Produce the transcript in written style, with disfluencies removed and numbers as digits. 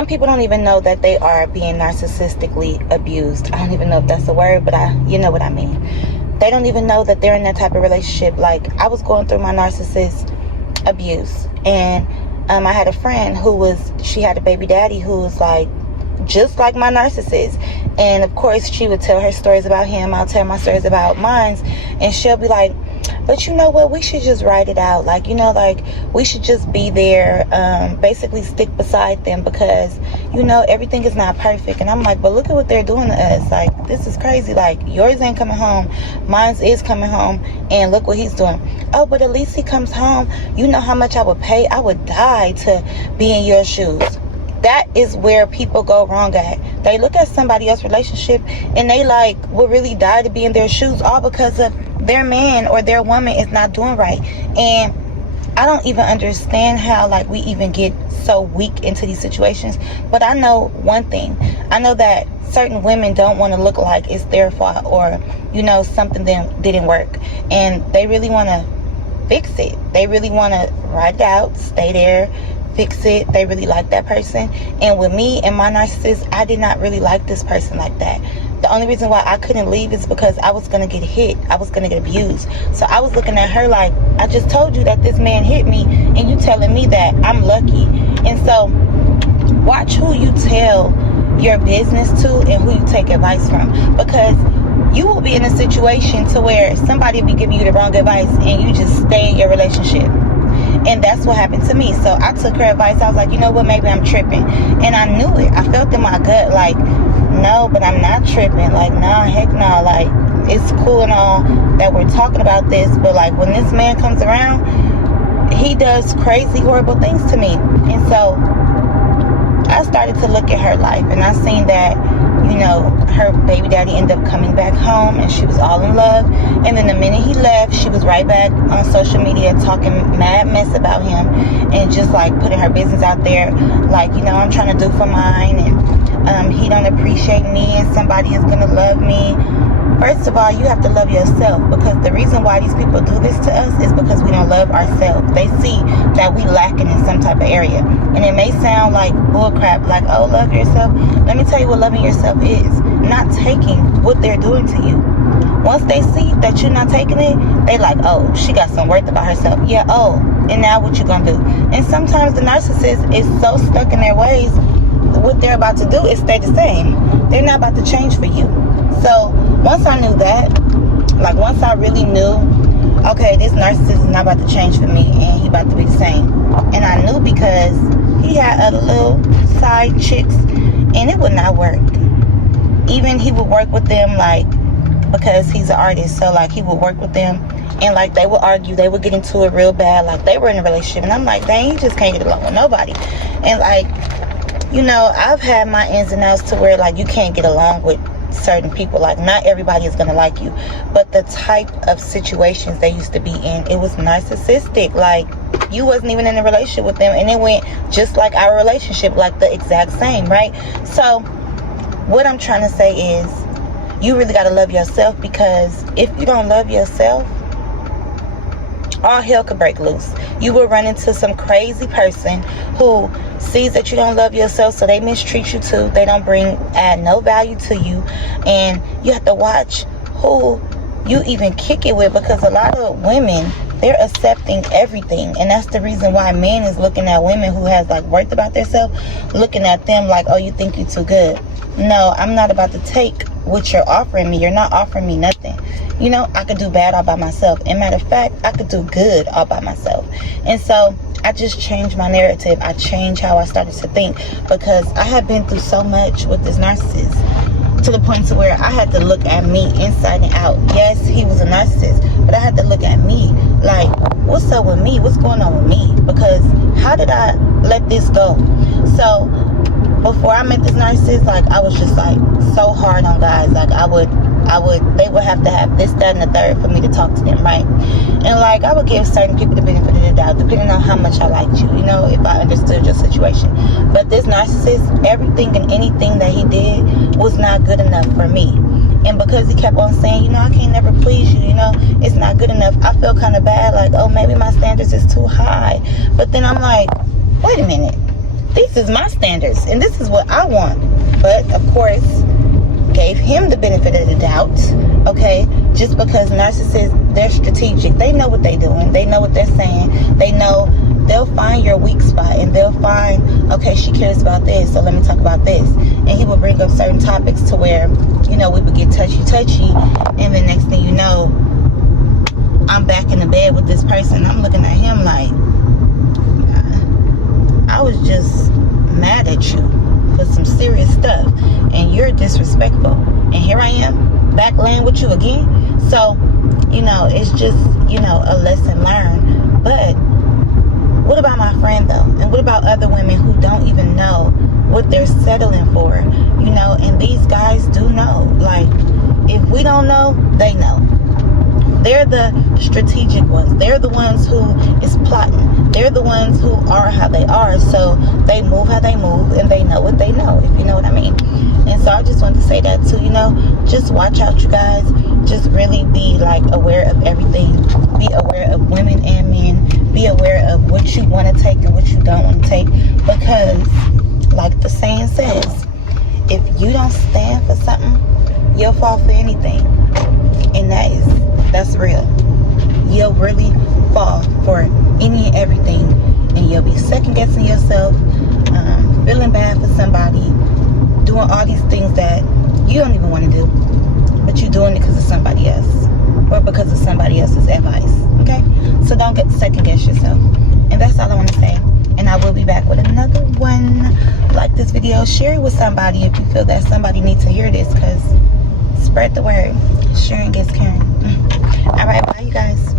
some people don't even know that they are being narcissistically abused. I don't even know if that's a word, but you know what I mean. They don't even know that they're in that type of relationship. Like, I was going through my narcissist abuse, and I had a friend she had a baby daddy who was like just like my narcissist. And of course she would tell her stories about him, I'll tell my stories about mine, and she'll be like, but you know what, we should just write it out, like, you know, like, we should just be there, basically stick beside them, because, you know, everything is not perfect. And I'm like, but look at what they're doing to us. Like, this is crazy. Like, yours ain't coming home, mine is coming home, and look what he's doing. Oh, but at least he comes home. You know how much I would pay? I would die to be in your shoes. That is where people go wrong at. They look at somebody else's relationship and they like would really die to be in their shoes, all because of their man or their woman is not doing right. And I don't even understand how like we even get so weak into these situations. But I know one thing. I know that certain women don't want to look like it's their fault, or, you know, something didn't work, and they really want to fix it. They really want to ride it out, stay there, fix it. They really like that person. And with me and my narcissist, I did not really like this person like that. The only reason why I couldn't leave is because I was going to get hit. I was going to get abused. So I was looking at her like, I just told you that this man hit me, and you telling me that I'm lucky. And so watch who you tell your business to and who you take advice from, because you will be in a situation to where somebody will be giving you the wrong advice and you just stay in your relationship. And that's what happened to me. So I took her advice. I was like, you know what, maybe I'm tripping. And I knew it. I felt in my gut like, no, but I'm not tripping. Like, nah, heck no. Like, it's cool and all that we're talking about this, but like when this man comes around, he does crazy, horrible things to me. And so I started to look at her life, and I seen that, you know, her baby daddy ended up coming back home, and she was all in love. And then the minute he left, she was right back on social media talking mad mess about him, and just like putting her business out there, like, you know, I'm trying to do for mine, and he don't appreciate me, and somebody is gonna love me. First of all, you have to love yourself, because the reason why these people do this to us is because we don't love ourselves. They see that we lacking in some type of area. And it may sound like bullcrap, like, oh, love yourself. Let me tell you what loving yourself is. Not taking what they're doing to you. Once they see that you're not taking it, they like, oh, she got some worth about herself. Yeah, oh, and now what you gonna do? And sometimes the narcissist is so stuck in their ways, what they're about to do is stay the same. They're not about to change for you. So once I knew that, like once I really knew, okay, this narcissist is not about to change for me, and he about to be the same. And I knew because he had other little side chicks, and it would not work. Even he would work with them, like, because he's an artist, so like he would work with them, and like they would argue, they would get into it real bad, like they were in a relationship, and I'm like, dang, you just can't get along with nobody. And like, you know, I've had my ins and outs to where like you can't get along with certain people. Like, not everybody is gonna like you, but the type of situations they used to be in, it was narcissistic. Like, you wasn't even in a relationship with them, and it went just like our relationship, like the exact same, right? So what I'm trying to say is, you really got to love yourself, because if you don't love yourself, all hell could break loose. You will run into some crazy person who sees that you don't love yourself, so they mistreat you too. They don't add no value to you, and you have to watch who you even kick it with, because a lot of women, they're accepting everything, and that's the reason why men is looking at women who has like worth about themselves, looking at them like, oh, you think you're too good. No, I'm not about to take what you're offering me. You're not offering me nothing. You know, I could do bad all by myself. And matter of fact, I could do good all by myself. And so I just changed my narrative. I changed how I started to think, because I had been through so much with this narcissist, to the point to where I had to look at me inside and out. Yes, he was a narcissist, but I had to look at me like, what's up with me? What's going on with me? Because how did I let this go? So before I met this narcissist, like, I was just like so hard on guys. Like, they would have to have this, that, and the third for me to talk to them, right? And like, I would give certain people the benefit of the doubt, depending on how much I liked you, you know, if I understood your situation. But this narcissist, everything and anything that he did was not good enough for me. And because he kept on saying, you know, I can't never please you, you know, it's not good enough, I felt kind of bad, like, oh, maybe my standards is too high. But then I'm like, wait a minute. These is my standards, and this is what I want. But of course, gave him the benefit of the doubt. Okay, just because narcissists, they're strategic. They know what they're doing. They know what they're saying. They know they'll find your weak spot, and they'll find, okay, she cares about this, so let me talk about this. And he will bring up certain topics to where, you know, we would get touchy, and the next thing you know, I'm back in the bed with this person. I'm looking at him like, I was just mad at you for some serious stuff, and you're disrespectful, and here I am back laying with you again. So, you know, it's just, you know, a lesson learned. But what about my friend though? And what about other women who don't even know what they're settling for? You know, and these guys do know. Like, if we don't know, they know. They're the strategic ones. They're the ones who is plotting. They're the ones who are how they are. So they move how they move, and they know what they know, if you know what I mean. And so I just want to say that too, you know, just watch out, you guys. Just really be like aware of everything. Be aware of women and men. Be aware of what you want to take and what you don't want to take. Because like the saying says, if you don't stand for something, you'll fall for anything. And that's real. You'll really fall for any and everything, and you'll be second guessing yourself, feeling bad for somebody, doing all these things that you don't even want to do, but you're doing it because of somebody else, or because of somebody else's advice. Okay, so don't get second guess yourself. And that's all I want to say. And I will be back with another one. Like this video, share it with somebody if you feel that somebody needs to hear this, because spread the word. Sharing gets caring. All right, bye you guys.